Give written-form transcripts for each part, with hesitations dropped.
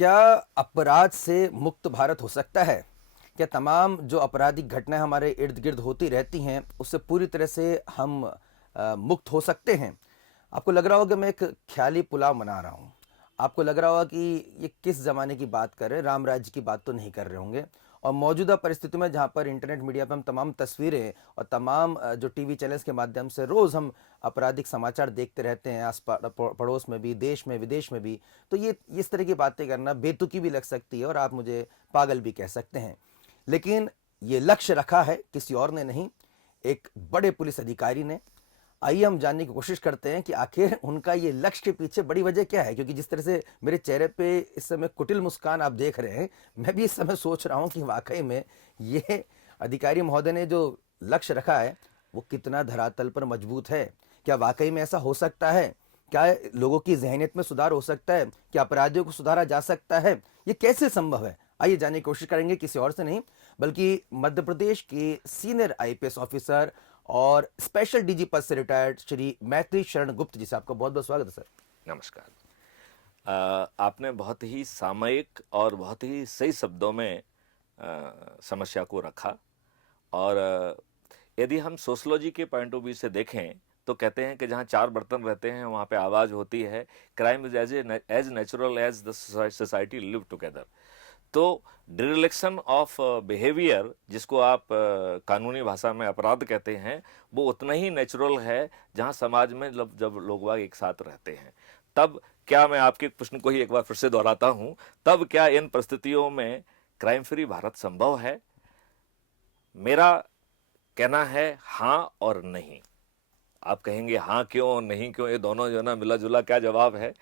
क्या अपराध से मुक्त भारत हो सकता है? क्या तमाम जो आपराधिक घटनाएं हमारे इर्द गिर्द होती रहती हैं उससे पूरी तरह से हम मुक्त हो सकते हैं? आपको लग रहा होगा मैं एक ख्याली पुलाव बना रहा हूँ। आपको लग रहा होगा कि ये किस ज़माने की बात कर रहे हैं, राम राज्य की बात तो नहीं कर रहे होंगे। और मौजूदा परिस्थितियों में जहाँ पर इंटरनेट मीडिया पर हम तमाम तस्वीरें और तमाम जो टीवी चैनल्स के माध्यम से रोज़ हम आपराधिक समाचार देखते रहते हैं, पड़ोस में भी, देश में, विदेश में भी। तो ये इस तरह की बातें करना बेतुकी भी लग सकती है और आप मुझे पागल भी कह सकते हैं। लेकिन ये लक्ष्य रखा है किसी और ने नहीं, एक बड़े पुलिस अधिकारी ने। आइए हम जानने की कोशिश करते हैं कि आखिर उनका ये लक्ष्य के पीछे बड़ी वजह क्या है, क्योंकि जिस तरह से मेरे चेहरे पे इस समय कुटिल मुस्कान आप देख रहे हैं, मैं भी इस समय सोच रहा हूं कि वाकई में ये अधिकारी महोदय ने जो लक्ष्य रखा है वो कितना धरातल पर मजबूत है। क्या वाकई में ऐसा हो सकता है? क्या लोगों की जहनीत में सुधार हो सकता है? क्या अपराधियों को सुधारा जा सकता है? ये कैसे संभव है? आइए जानने की कोशिश करेंगे किसी और से नहीं बल्कि मध्य प्रदेश के सीनियर आईपीएस ऑफिसर और स्पेशल डीजी पद से रिटायर्ड श्री मैत्री शरण गुप्त जी से। आपका बहुत बहुत स्वागत है सर। नमस्कार। आपने बहुत ही सामयिक और बहुत ही सही शब्दों में समस्या को रखा। और यदि हम सोशलॉजी के पॉइंट ऑफ व्यू से देखें तो कहते हैं कि जहाँ चार बर्तन रहते हैं वहाँ पे आवाज़ होती है। Crime is as natural as the society live together. तो डिरेक्शन ऑफ बिहेवियर, जिसको आप कानूनी भाषा में अपराध कहते हैं, वो उतना ही नेचुरल है जहाँ समाज में जब लोग वाग एक साथ रहते हैं। तब क्या, मैं आपके प्रश्न को ही एक बार फिर से दोहराता हूँ, तब क्या इन परिस्थितियों में क्राइम फ्री भारत संभव है? मेरा कहना है हाँ और नहीं। आप कहेंगे हाँ क्यों और नहीं क्यों, ये दोनों जो ना मिला जुला क्या जवाब है?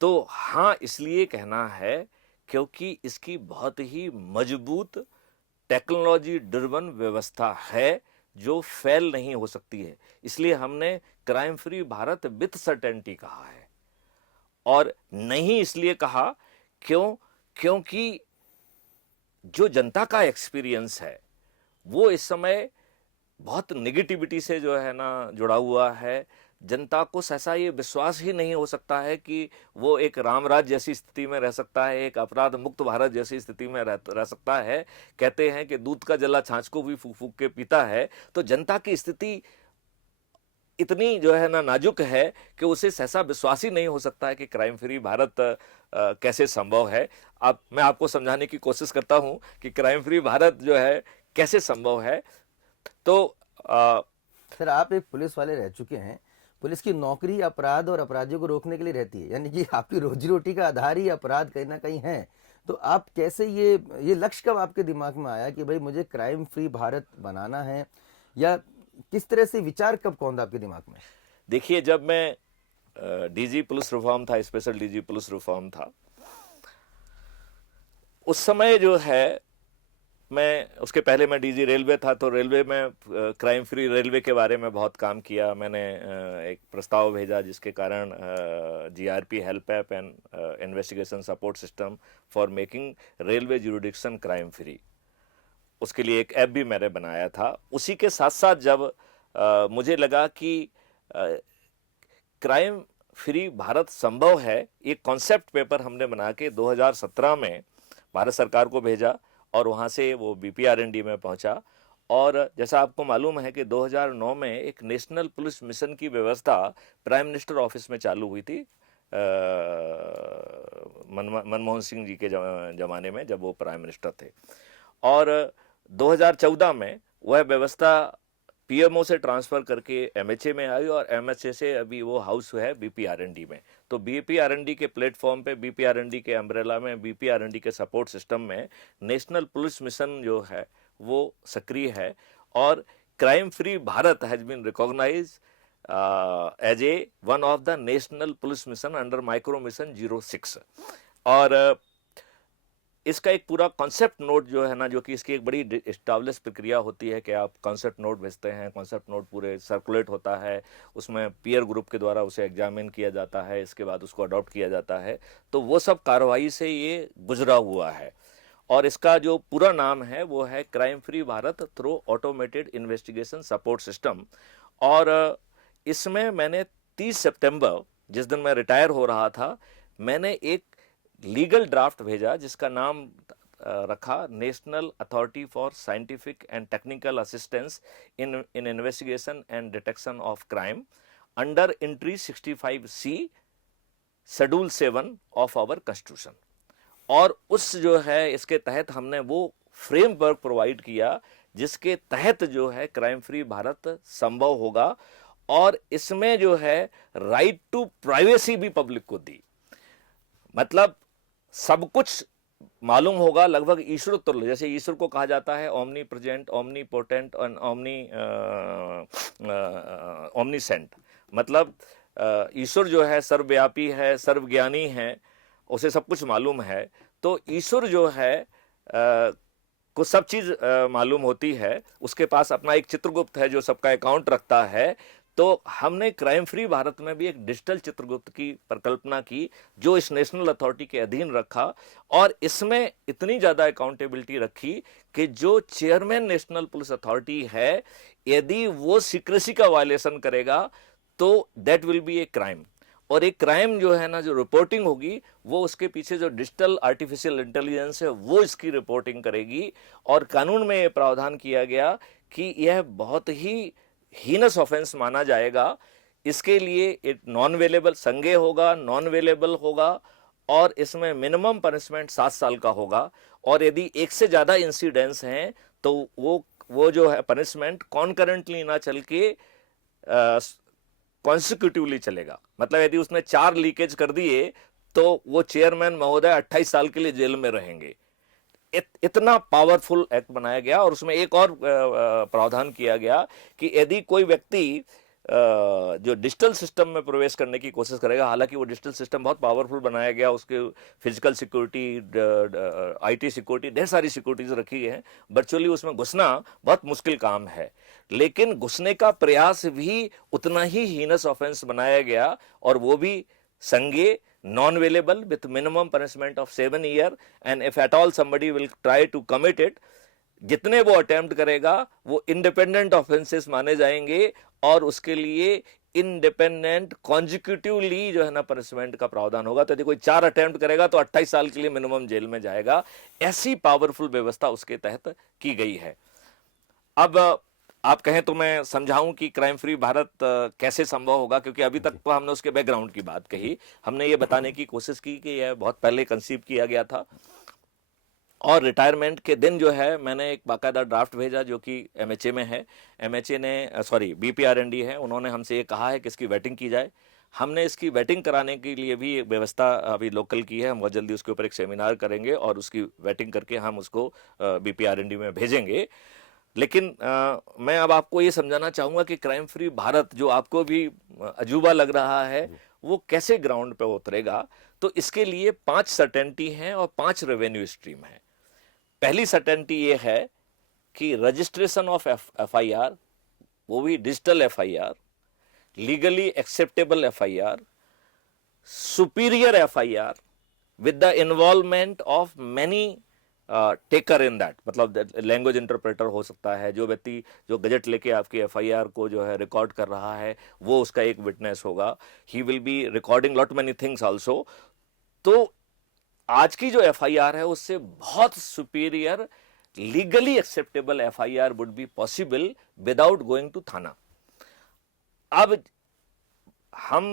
तो हाँ इसलिए कहना है क्योंकि इसकी बहुत ही मजबूत टेक्नोलॉजी ड्रिवन व्यवस्था है जो फेल नहीं हो सकती है। इसलिए हमने crime free Bharat with certainty कहा है। और नहीं इसलिए कहा क्यों? क्योंकि जो जनता का एक्सपीरियंस है वो इस समय बहुत निगेटिविटी से जो है ना जुड़ा हुआ है। जनता को सहसा ये विश्वास ही नहीं हो सकता है कि वो एक रामराज जैसी स्थिति में रह सकता है, एक अपराध मुक्त भारत जैसी स्थिति में रह सकता है। कहते हैं कि दूध का जला छाछ को भी फूक फूक के पीता है। तो जनता की स्थिति इतनी जो है ना नाजुक है कि उसे सहसा विश्वास ही नहीं हो सकता है कि क्राइम फ्री भारत कैसे संभव है। अब मैं आपको समझाने की कोशिश करता हूं कि क्राइम फ्री भारत जो है कैसे संभव है। तो सर, आप एक पुलिस वाले रह चुके हैं। पुलिस की नौकरी अपराध और अपराधियों को रोकने के लिए रहती है, यानी कि आपकी रोजी रोटी का आधार ही अपराध कहीं ना कहीं है। तो आप कैसे ये लक्ष्य कब आपके दिमाग में आया कि भाई मुझे क्राइम फ्री भारत बनाना है? या किस तरह से विचार कब कौन था आपके दिमाग में? देखिए, जब मैं डीजी पुलिस रिफॉर्म था, स्पेशल डीजी पुलिस रिफॉर्म था, उस समय जो है, मैं उसके पहले मैं डीजी रेलवे था, तो रेलवे में क्राइम फ्री रेलवे के बारे में बहुत काम किया। मैंने एक प्रस्ताव भेजा जिसके कारण GRP help app and investigation support system for making railway jurisdiction crime free, उसके लिए एक ऐप भी मैंने बनाया था। उसी के साथ साथ जब मुझे लगा कि क्राइम फ्री भारत संभव है, एक कॉन्सेप्ट पेपर हमने बना के 2017 में भारत सरकार को भेजा और वहाँ से वो बीपीआरएनडी में पहुँचा। और जैसा आपको मालूम है कि 2009 में एक नेशनल पुलिस मिशन की व्यवस्था प्राइम मिनिस्टर ऑफिस में चालू हुई थी, मनमोहन सिंह जी के जमाने में, जब वो प्राइम मिनिस्टर थे। और 2014 में वह व्यवस्था पीएमओ से ट्रांसफर करके एमएचए में आई और एमएचए से अभी वो हाउस है बीपीआरएनडी में। तो बीपीआरएनडी के प्लेटफॉर्म पे, बीपीआरएनडी के अम्ब्रेला में, बीपीआरएनडी के सपोर्ट सिस्टम में नेशनल पुलिस मिशन जो है वो सक्रिय है। और crime free Bharat has been recognise as a one of the national police mission under micro mission 06। और इसका एक पूरा कॉन्सेप्ट नोट जो है ना, जो कि इसकी एक बड़ी एस्टाब्लिश प्रक्रिया होती है कि आप कॉन्सेप्ट नोट भेजते हैं, कॉन्सेप्ट नोट पूरे सर्कुलेट होता है, उसमें पीयर ग्रुप के द्वारा उसे एग्जामिन किया जाता है, इसके बाद उसको अडॉप्ट किया जाता है। तो वो सब कार्रवाई से ये गुजरा हुआ है। और इसका जो पूरा नाम है वो है crime free Bharat through automated investigation support system. और इसमें मैंने 30 सितंबर, जिस दिन मैं रिटायर हो रहा था, मैंने एक लीगल ड्राफ्ट भेजा जिसका नाम रखा national authority for scientific and technical assistance in investigation and detection of crime under entry 65C schedule 7 of our constitution. और उस जो है इसके तहत हमने वो फ्रेमवर्क प्रोवाइड किया जिसके तहत जो है क्राइम फ्री भारत संभव होगा। और इसमें जो है राइट टू प्राइवेसी भी पब्लिक को दी, मतलब सब कुछ मालूम होगा लगभग ईश्वर तुल्य। जैसे ईश्वर को कहा जाता है ओमनी प्रेजेंट, ओमनी पोटेंट और ओमनीसेंट, मतलब ईश्वर जो है सर्वव्यापी है, सर्वज्ञानी है, उसे सब कुछ मालूम है। तो ईश्वर जो है को सब चीज मालूम होती है, उसके पास अपना एक चित्रगुप्त है जो सबका अकाउंट रखता है। तो हमने क्राइम फ्री भारत में भी एक डिजिटल चित्रगुप्त की परिकल्पना की जो इस नेशनल अथॉरिटी के अधीन रखा, और इसमें इतनी ज्यादा अकाउंटेबिलिटी रखी कि जो चेयरमैन नेशनल पुलिस अथॉरिटी है, यदि वो सीक्रेसी का वायलेशन करेगा तो that will be a crime. और एक क्राइम जो है ना, जो रिपोर्टिंग होगी वो उसके पीछे जो डिजिटल आर्टिफिशियल इंटेलिजेंस है वो इसकी रिपोर्टिंग करेगी। और कानून में यह प्रावधान किया गया कि यह बहुत ही हीनस ऑफेंस माना जाएगा। इसके लिए एक नॉन अवेलेबल संज्ञेय होगा, नॉन अवेलेबल होगा, और इसमें मिनिमम पनिशमेंट 7 साल का होगा। और यदि एक से ज्यादा इंसिडेंट्स हैं तो वो जो है पनिशमेंट कॉन्करेंटली ना चल के कॉन्सिक्यूटिवली चलेगा। मतलब यदि उसने 4 लीकेज कर दिए तो वो चेयरमैन महोदय 28 साल के लिए जेल में रहेंगे। इतना पावरफुल एक्ट बनाया गया। और उसमें एक और प्रावधान किया गया कि यदि कोई व्यक्ति जो डिजिटल सिस्टम में प्रवेश करने की कोशिश करेगा, हालांकि वो डिजिटल सिस्टम बहुत पावरफुल बनाया गया, उसके फिजिकल सिक्योरिटी, आईटी सिक्योरिटी, ढेर सारी सिक्योरिटीज रखी है, वर्चुअली उसमें घुसना बहुत मुश्किल काम है, लेकिन घुसने का प्रयास भी उतना ही हीनस ऑफेंस बनाया गया। और वो भी संज्ञेय, non available with minimum punishment of 7 years, and if at all somebody will try to commit it, जितने वो अटेम्प्ट करेगा वो इंडिपेंडेंट ऑफेंसेस माने जाएंगे, और उसके लिए इंडिपेंडेंट कॉन्जिक्यूटिवली जो है ना पनिशमेंट का प्रावधान होगा। तो यदि कोई 4 अटेम्प्ट करेगा तो 28 साल के लिए मिनिमम जेल में जाएगा। ऐसी पावरफुल व्यवस्था उसके तहत की गई है। अब आप कहें तो मैं समझाऊं कि क्राइम फ्री भारत कैसे संभव होगा, क्योंकि अभी तक तो हमने उसके बैकग्राउंड की बात कही, हमने ये बताने की कोशिश की कि यह बहुत पहले कंसीव किया गया था। और रिटायरमेंट के दिन जो है मैंने एक बाकायदा ड्राफ्ट भेजा जो कि एमएचए में है। एमएचए ने बीपीआरएनडी है, उन्होंने हमसे ये कहा है कि इसकी वेटिंग की जाए। हमने इसकी वेटिंग कराने के लिए भी एक व्यवस्था अभी लोकल की है। हम बहुत जल्दी उसके ऊपर एक सेमिनार करेंगे और उसकी वेटिंग करके हम उसको बीपीआरएनडी में भेजेंगे। लेकिन मैं अब आपको ये समझाना चाहूंगा कि क्राइम फ्री भारत जो आपको भी अजूबा लग रहा है वो कैसे ग्राउंड पे उतरेगा। तो इसके लिए 5 सर्टेनिटी हैं और 5 रेवेन्यू स्ट्रीम हैं। पहली सर्टेनिटी ये है कि रजिस्ट्रेशन ऑफ एफआईआर, वो भी digital FIR, legally acceptable FIR, superior FIR with the involvement of many taker in that, मतलब लैंग्वेज इंटरप्रेटर हो सकता है, जो व्यक्ति जो गजट लेके आपकी एफआईआर को जो है रिकॉर्ड कर रहा है वो उसका एक विटनेस होगा। He will be recording lot many things also. तो आज की जो एफआईआर है उससे बहुत superior legally acceptable FIR would be possible without going to थाना। अब हम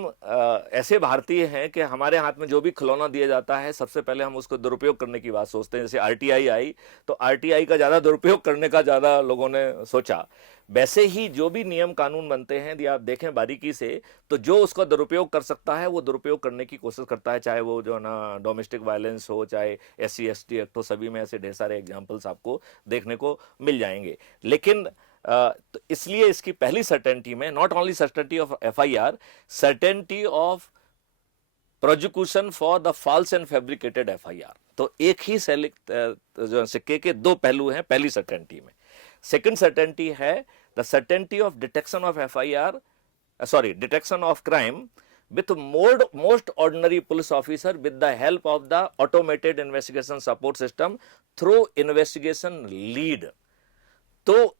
ऐसे भारतीय हैं कि हमारे हाथ में जो भी खिलौना दिया जाता है सबसे पहले हम उसको दुरुपयोग करने की बात सोचते हैं। जैसे आरटीआई आई तो आरटीआई का ज़्यादा दुरुपयोग करने का ज़्यादा लोगों ने सोचा। वैसे ही जो भी नियम कानून बनते हैं यदि आप देखें बारीकी से तो जो उसका दुरुपयोग कर सकता है वो दुरुपयोग करने की कोशिश करता है, चाहे वो जो ना डोमेस्टिक वायलेंस हो, चाहे SC/ST एक्ट हो, सभी में ऐसे ढेर सारे एग्जाम्पल्स आपको देखने को मिल जाएंगे। लेकिन तो इसलिए इसकी पहली सर्टेनिटी में not only certainty of FIR, certainty of prosecution for the false and fabricated FIR. तो एक ही जो सिक्के के 2 पहलू हैं पहली सर्टेनिटी में। सेकंड सर्टेनिटी है the certainty of detection of FIR, detection of crime with most ordinary police officer with the help of the automated investigation support system through investigation lead। तो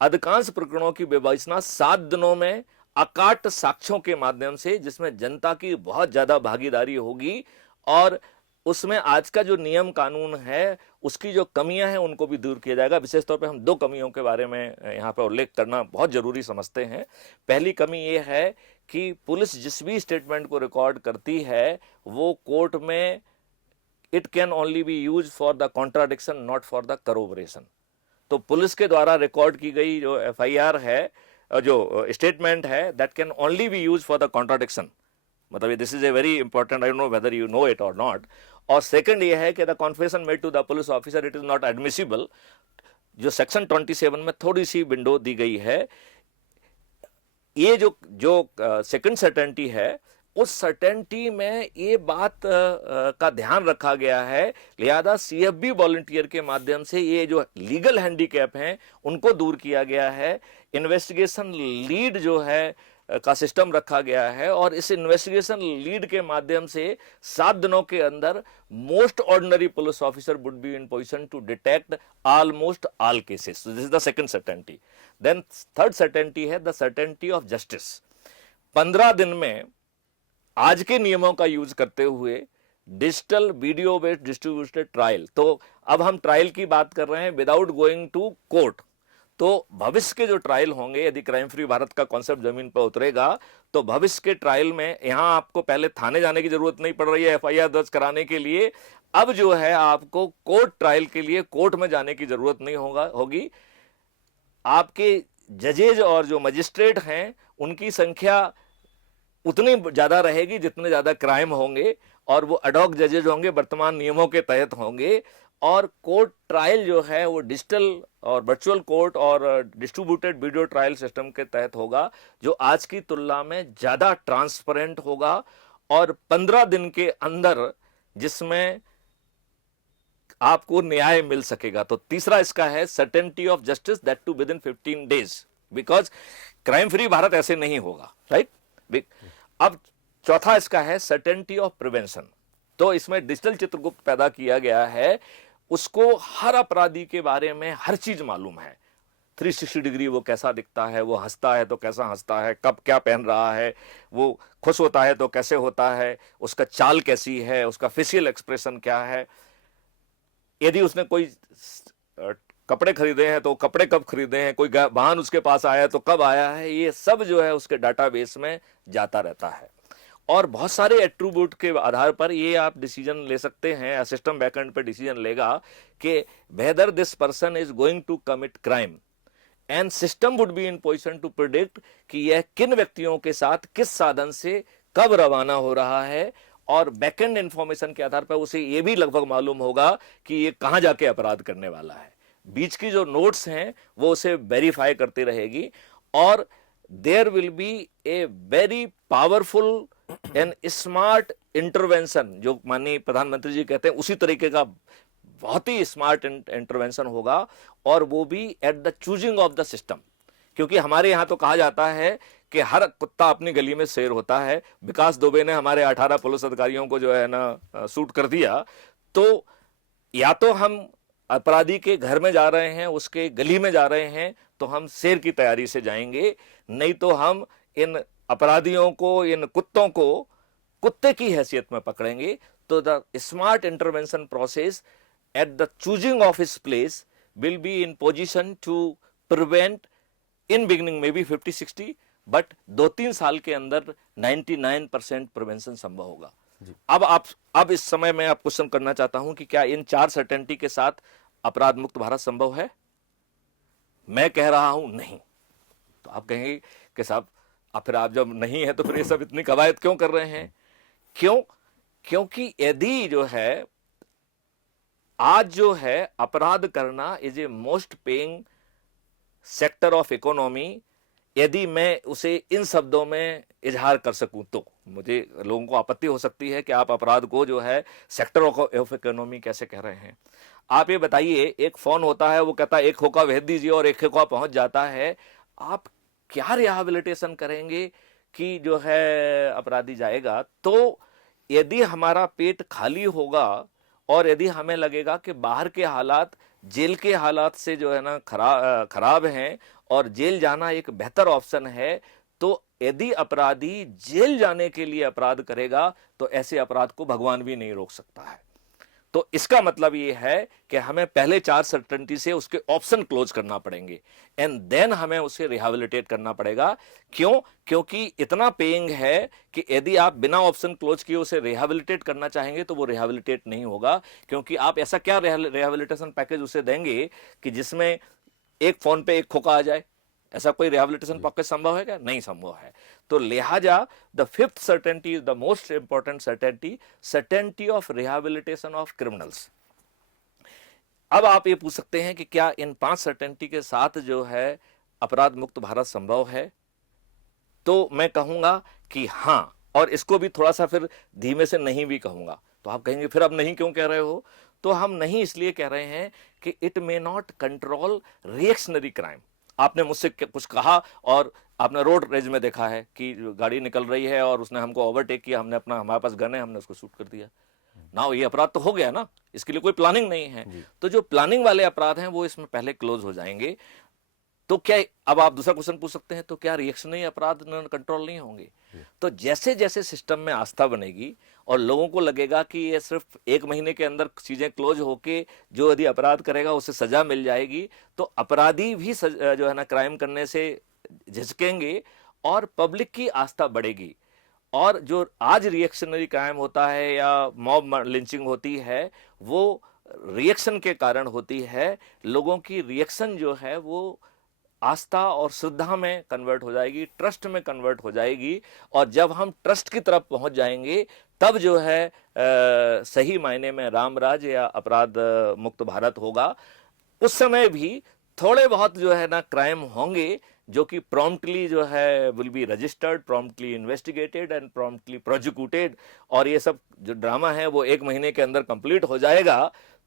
अधिकांश प्रकरणों की विवेचना 7 दिनों में अकाट साक्ष्यों के माध्यम से, जिसमें जनता की बहुत ज्यादा भागीदारी होगी और उसमें आज का जो नियम कानून है उसकी जो कमियां हैं उनको भी दूर किया जाएगा। विशेष तौर पे हम 2 कमियों के बारे में यहाँ पे उल्लेख करना बहुत जरूरी समझते हैं। पहली कमी ये है कि पुलिस जिस भी स्टेटमेंट को रिकॉर्ड करती है वो कोर्ट में it can only be use for the contradiction, not for the corroboration. तो पुलिस के द्वारा रिकॉर्ड की गई जो एफआईआर है, जो स्टेटमेंट है, that can only be use for the contradiction. मतलब this is a very important, I don't know whether you know it or not. और सेकंड ये है कि the confession made to the police officer it is not admissible. जो section 27 में थोड़ी सी window दी गई है, ये जो जो सेकंड सर्टेनिटी है, उस सर्टेनिटी में ये बात का ध्यान रखा गया है, लिहाजा सीएफबी वॉलंटियर के माध्यम से ये जो लीगल हैंडीकैप हैं उनको दूर किया गया है। इन्वेस्टिगेशन लीड जो है का सिस्टम रखा गया है और इस इन्वेस्टिगेशन लीड के माध्यम से 7 दिनों के अंदर most ordinary police officer would be in position to detect almost all cases. This is the second certainty. Then third certainty है द सर्टेनिटी ऑफ जस्टिस। 15 दिन में आज के नियमों का यूज करते हुए digital video based distributed trial, तो अब हम ट्रायल की बात कर रहे हैं विदाउट गोइंग टू कोर्ट। तो भविष्य के जो ट्रायल होंगे, यदि क्राइम फ्री भारत का कॉन्सेप्ट जमीन पर उतरेगा तो भविष्य के ट्रायल में यहां आपको पहले थाने जाने की जरूरत नहीं पड़ रही है एफआईआर दर्ज कराने के लिए। अब जो है आपको कोर्ट ट्रायल के लिए कोर्ट में जाने की जरूरत नहीं होगी। आपके जजेज और जो मजिस्ट्रेट हैं उनकी संख्या उतनी ज्यादा रहेगी जितने ज्यादा क्राइम होंगे, और वो अडॉक जजेज होंगे, वर्तमान नियमों के तहत होंगे। और कोर्ट ट्रायल जो है वो डिजिटल और वर्चुअल कोर्ट और डिस्ट्रीब्यूटेड वीडियो ट्रायल सिस्टम के तहत होगा, जो आज की तुलना में ज्यादा ट्रांसपेरेंट होगा और 15 दिन के अंदर जिसमें आपको न्याय मिल सकेगा। तो तीसरा इसका है certainty of justice, that too within 15 days, because crime free Bharat ऐसे नहीं होगा, राइट। अब चौथा इसका है सर्टेनिटी ऑफ प्रिवेंशन। तो इसमें डिजिटल चित्रगुप्त पैदा किया गया है, उसको हर अपराधी के बारे में हर चीज मालूम है। 360 डिग्री वो कैसा दिखता है, वो हंसता है तो कैसा हंसता है, कब क्या पहन रहा है, वो खुश होता है तो कैसे होता है, उसका चाल कैसी है, उसका फेशियल एक्सप्रेशन क्या है, यदि उसने कोई कपड़े खरीदे हैं तो कपड़े कब खरीदे हैं, कोई वाहन उसके पास आया तो कब आया है, ये सब जो है उसके डाटाबेस में जाता रहता है। और बहुत सारे एट्रीब्यूट के आधार पर ये आप डिसीजन ले सकते हैं, सिस्टम बैकएंड पे डिसीजन लेगा कि whether this person is going to commit crime, and system would be in position to predict कि यह किन व्यक्तियों के साथ किस साधन से कब रवाना हो रहा है, और बैकएंड इंफॉर्मेशन के आधार पर उसे यह भी लगभग मालूम होगा कि ये कहां जाके अपराध करने वाला है। बीच की जो नोट्स हैं वो उसे वेरीफाई करती रहेगी, और there will be a very powerful and smart intervention, जो माननीय प्रधानमंत्री जी कहते हैं उसी तरीके का बहुत ही स्मार्ट इंटरवेंशन होगा, और वो भी eight the choosing of the system. क्योंकि हमारे यहां तो कहा जाता है कि हर कुत्ता अपनी गली में शेर होता है। विकास दुबे ने हमारे 18 पुलिस अधिकारियों को जो है ना शूट कर दिया, तो या तो हम अपराधी के घर में जा रहे हैं, उसके गली में जा रहे हैं, तो हम शेर की तैयारी से जाएंगे, नहीं तो हम इन अपराधियों को, इन कुत्तों को कुत्ते की हैसियत में पकड़ेंगे। तो the smart intervention process at the choosing of his place will be in position to prevent, in beginning में भी 50-60, बट 2-3 साल के अंदर 99% प्रिवेंशन संभव होगा। अब इस समय मैं आप क्वेश्चन करना चाहता हूं कि क्या इन 4 सर्टेनिटी के साथ अपराध मुक्त भारत संभव है? मैं कह रहा हूं नहीं। तो आप कहेंगे कि साहब फिर आप जब नहीं है तो फिर ये सब इतनी कवायद क्यों कर रहे हैं? क्योंकि यदि जो है आज जो है अपराध करना is a most paying sector of economy, यदि मैं उसे इन शब्दों में इजहार कर सकूं तो मुझे, लोगों को आपत्ति हो सकती है कि आप अपराध को जो है सेक्टर ऑफ इकोनॉमी कैसे कह रहे हैं। आप ये बताइए, एक फोन होता है, वो कहता है एक खोखा भेज दीजिए और एक खोखा पहुंच जाता है, आप क्या रिहैबिलिटेशन करेंगे कि जो है अपराधी जाएगा? तो यदि हमारा पेट खाली होगा और यदि हमें लगेगा कि बाहर के हालात, जेल के हालात से जो है ना खराब हैं और जेल जाना एक बेहतर ऑप्शन है, तो यदि अपराधी जेल जाने के लिए अपराध करेगा तो ऐसे अपराध को भगवान भी नहीं रोक सकता है। तो इसका मतलब ये है कि हमें पहले 4 सर्टेनिटी से उसके ऑप्शन क्लोज करना पड़ेंगे एंड देन हमें उसे रिहेबिलिटेट करना पड़ेगा। क्यों? क्योंकि इतना पेइंग है कि यदि आप बिना ऑप्शन क्लोज किए उसे रिहेबिलिटेट करना चाहेंगे तो वो रिहेबिलिटेट नहीं होगा, क्योंकि आप ऐसा क्या रिहेबिलिटेशन पैकेज उसे देंगे कि जिसमें एक फोन पे एक खोखा आ जाए? ऐसा कोई रिहेबिलिटेशन पैकेज संभव है क्या? नहीं संभव है। तो लिहाजा the fifth certainty is the most important certainty, certainty of rehabilitation of criminals. अब आप ये पूछ सकते हैं कि क्या इन 5 सर्टेनिटी के साथ जो है अपराध मुक्त भारत संभव है? तो मैं कहूंगा कि हां, और इसको भी थोड़ा सा फिर धीमे से नहीं भी कहूंगा। तो आप कहेंगे फिर अब नहीं क्यों कह रहे हो? तो हम नहीं इसलिए कह रहे हैं कि it may not control reactionary crime. आपने मुझसे कुछ कहा और आपने रोड रेज में देखा है कि गाड़ी निकल रही है और उसने हमको ओवरटेक किया, हमने अपना, हमारे पास गन है, हमने उसको शूट कर दिया ना, ये अपराध तो हो गया ना, इसके लिए कोई प्लानिंग नहीं है। तो जो प्लानिंग वाले अपराध हैं वो इसमें पहले क्लोज हो जाएंगे। तो क्या, अब आप दूसरा क्वेश्चन पूछ सकते हैं, तो क्या रिएक्शनरी अपराध कंट्रोल नहीं होंगे? तो जैसे जैसे सिस्टम में आस्था बनेगी और लोगों को लगेगा कि ये सिर्फ 1 महीने के अंदर चीजें क्लोज होके जो यदि अपराध करेगा उसे सजा मिल जाएगी, तो अपराधी भी जो है ना क्राइम करने से झिझकेंगे और पब्लिक की आस्था बढ़ेगी। और जो आज रिएक्शनरी क्राइम होता है या मॉब लिंचिंग होती है, वो रिएक्शन के कारण होती है। लोगों की रिएक्शन जो है वो आस्था और श्रद्धा में कन्वर्ट हो जाएगी, ट्रस्ट में कन्वर्ट हो जाएगी, और जब हम ट्रस्ट की तरफ पहुंच जाएंगे तब जो है सही मायने में राम राज्य या अपराध मुक्त भारत होगा। उस समय भी थोड़े बहुत जो है ना क्राइम होंगे जो कि प्रॉम्प्टली जो है will be registered, promptly investigated and promptly prosecuted, और ये सब जो ड्रामा है वो 1 महीने के अंदर कंप्लीट हो जाएगा।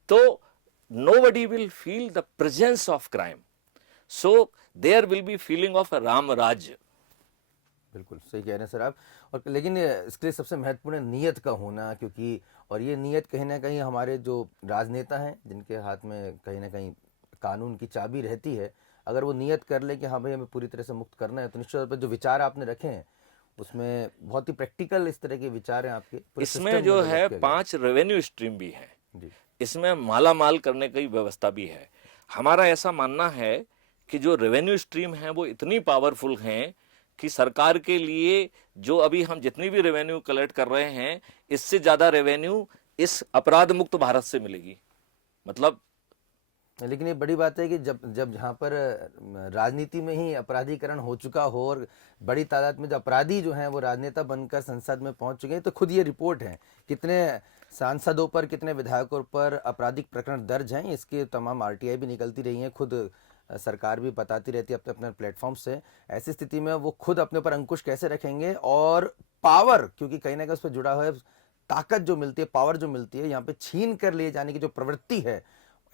तो nobody will feel the presence of crime, so there will be feeling of Ram राज्य। बिल्कुल सही कह रहे हैं सर आप। और लेकिन इसके लिए सबसे महत्वपूर्ण है नियत का होना, क्योंकि और ये नियत कहीं ना कहीं हमारे जो राजनेता हैं जिनके हाथ में कहीं ना कहीं कानून की चाबी रहती है, अगर वो नियत कर ले कि हाँ भाई हमें पूरी तरह से मुक्त करना है, तो निश्चित तौर पर जो विचार आपने रखे हैं उसमें बहुत ही प्रैक्टिकल इस तरह के विचार हैं आपके। पूरे इसमें system जो को develop है किया गया 5 रेवेन्यू स्ट्रीम भी है, जी। इसमें माला माल करने की व्यवस्था भी है। हमारा ऐसा मानना है कि जो रेवेन्यू स्ट्रीम है वो इतनी पावरफुल हैं कि सरकार के लिए जो अभी हम जितनी भी रेवेन्यू कलेक्ट कर रहे हैं, इससे ज्यादा रेवेन्यू इस अपराध मुक्त भारत से मिलेगी। मतलब लेकिन ये बड़ी बात है कि जब जब जहाँ पर राजनीति में ही अपराधीकरण हो चुका हो और बड़ी तादाद में जो अपराधी जो हैं वो राजनेता बनकर संसद में पहुंच चुके हैं, तो खुद ये रिपोर्ट है कितने सांसदों पर, कितने विधायकों पर आपराधिक प्रकरण दर्ज हैं, इसकी तमाम आरटीआई भी निकलती रही हैं, खुद सरकार भी बताती रहती है अपने अपने प्लेटफॉर्म से। ऐसी स्थिति में वो खुद अपने ऊपर अंकुश कैसे रखेंगे, और पावर, क्योंकि कहीं ना कहीं उस पर जुड़ा हुआ है, ताकत जो मिलती है, पावर जो मिलती है, यहाँ पे छीन कर लिए जाने की जो प्रवृत्ति है,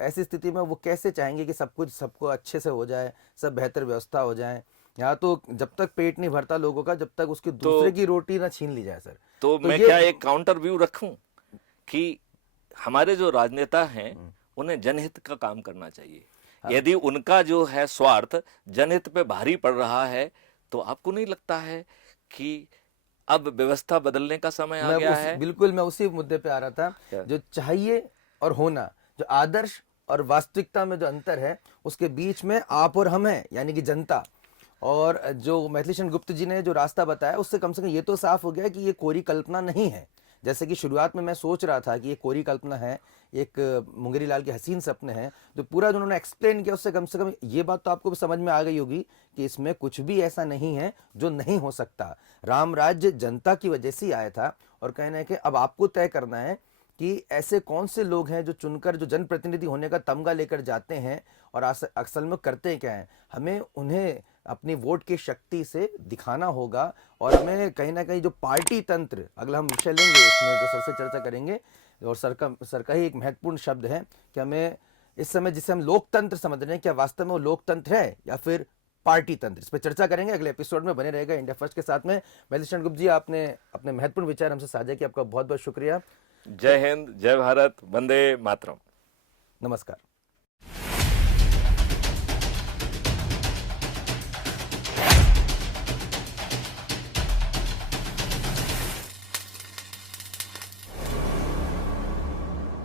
ऐसी स्थिति में वो कैसे चाहेंगे कि सब कुछ सबको अच्छे से हो जाए, सब बेहतर व्यवस्था हो जाए। यहाँ तो जब तक पेट नहीं भरता लोगों का, जब तक उसकी दूसरे की रोटी ना छीन ली जाए सर। तो मैं क्या एक काउंटर व्यू रखूं कि हमारे जो राजनेता हैं उन्हें जनहित का काम करना चाहिए। यदि उनका जो है स्वार्थ जनहित पे भारी पड़ रहा है, तो आपको नहीं लगता है कि अब व्यवस्था बदलने का समय आ गया है? बिल्कुल, मैं उसी मुद्दे पे आ रहा था। जो चाहिए और होना, जो आदर्श और वास्तविकता में जो अंतर है, उसके बीच में आप और हम हैं, यानी कि जनता। और जो मैथिली शरण गुप्त जी ने जो रास्ता बताया, उससे कम से कम ये तो साफ हो गया कि ये कोरी कल्पना नहीं है। जैसे कि शुरुआत में मैं सोच रहा था कि ये कोरी कल्पना है, एक मुंगेरी लाल के हसीन सपने हैं, तो पूरा जो उन्होंने एक्सप्लेन किया उससे कम से कम ये बात तो आपको भी समझ में आ गई होगी कि इसमें कुछ भी ऐसा नहीं है जो नहीं हो सकता। राम राज्य जनता की वजह से ही आया था, और कहना है कि अब आपको तय करना है कि ऐसे कौन से लोग हैं जो चुनकर जो जनप्रतिनिधि होने का तमगा लेकर जाते हैं और असल में करते क्या हैं। हमें उन्हें अपनी वोट की शक्ति से दिखाना होगा, और हमें कहीं ना कहीं जो पार्टी तंत्र, अगला हम विषय लेंगे इसमें जो सबसे चर्चा करेंगे, और सर का ही एक महत्वपूर्ण शब्द है कि हमें इस समय जिसे हम लोकतंत्र समझ रहे हैं, क्या वास्तव में वो लोकतंत्र है या फिर पार्टी तंत्र, इस पर चर्चा करेंगे अगले एपिसोड में। बने रहेगा इंडिया फर्स्ट के साथ में। मैथिली शरण गुप्त जी, आपने अपने महत्वपूर्ण विचार हमसे साझा किया, आपका बहुत बहुत शुक्रिया। जय हिंद, जय भारत, वंदे मातरम। नमस्कार।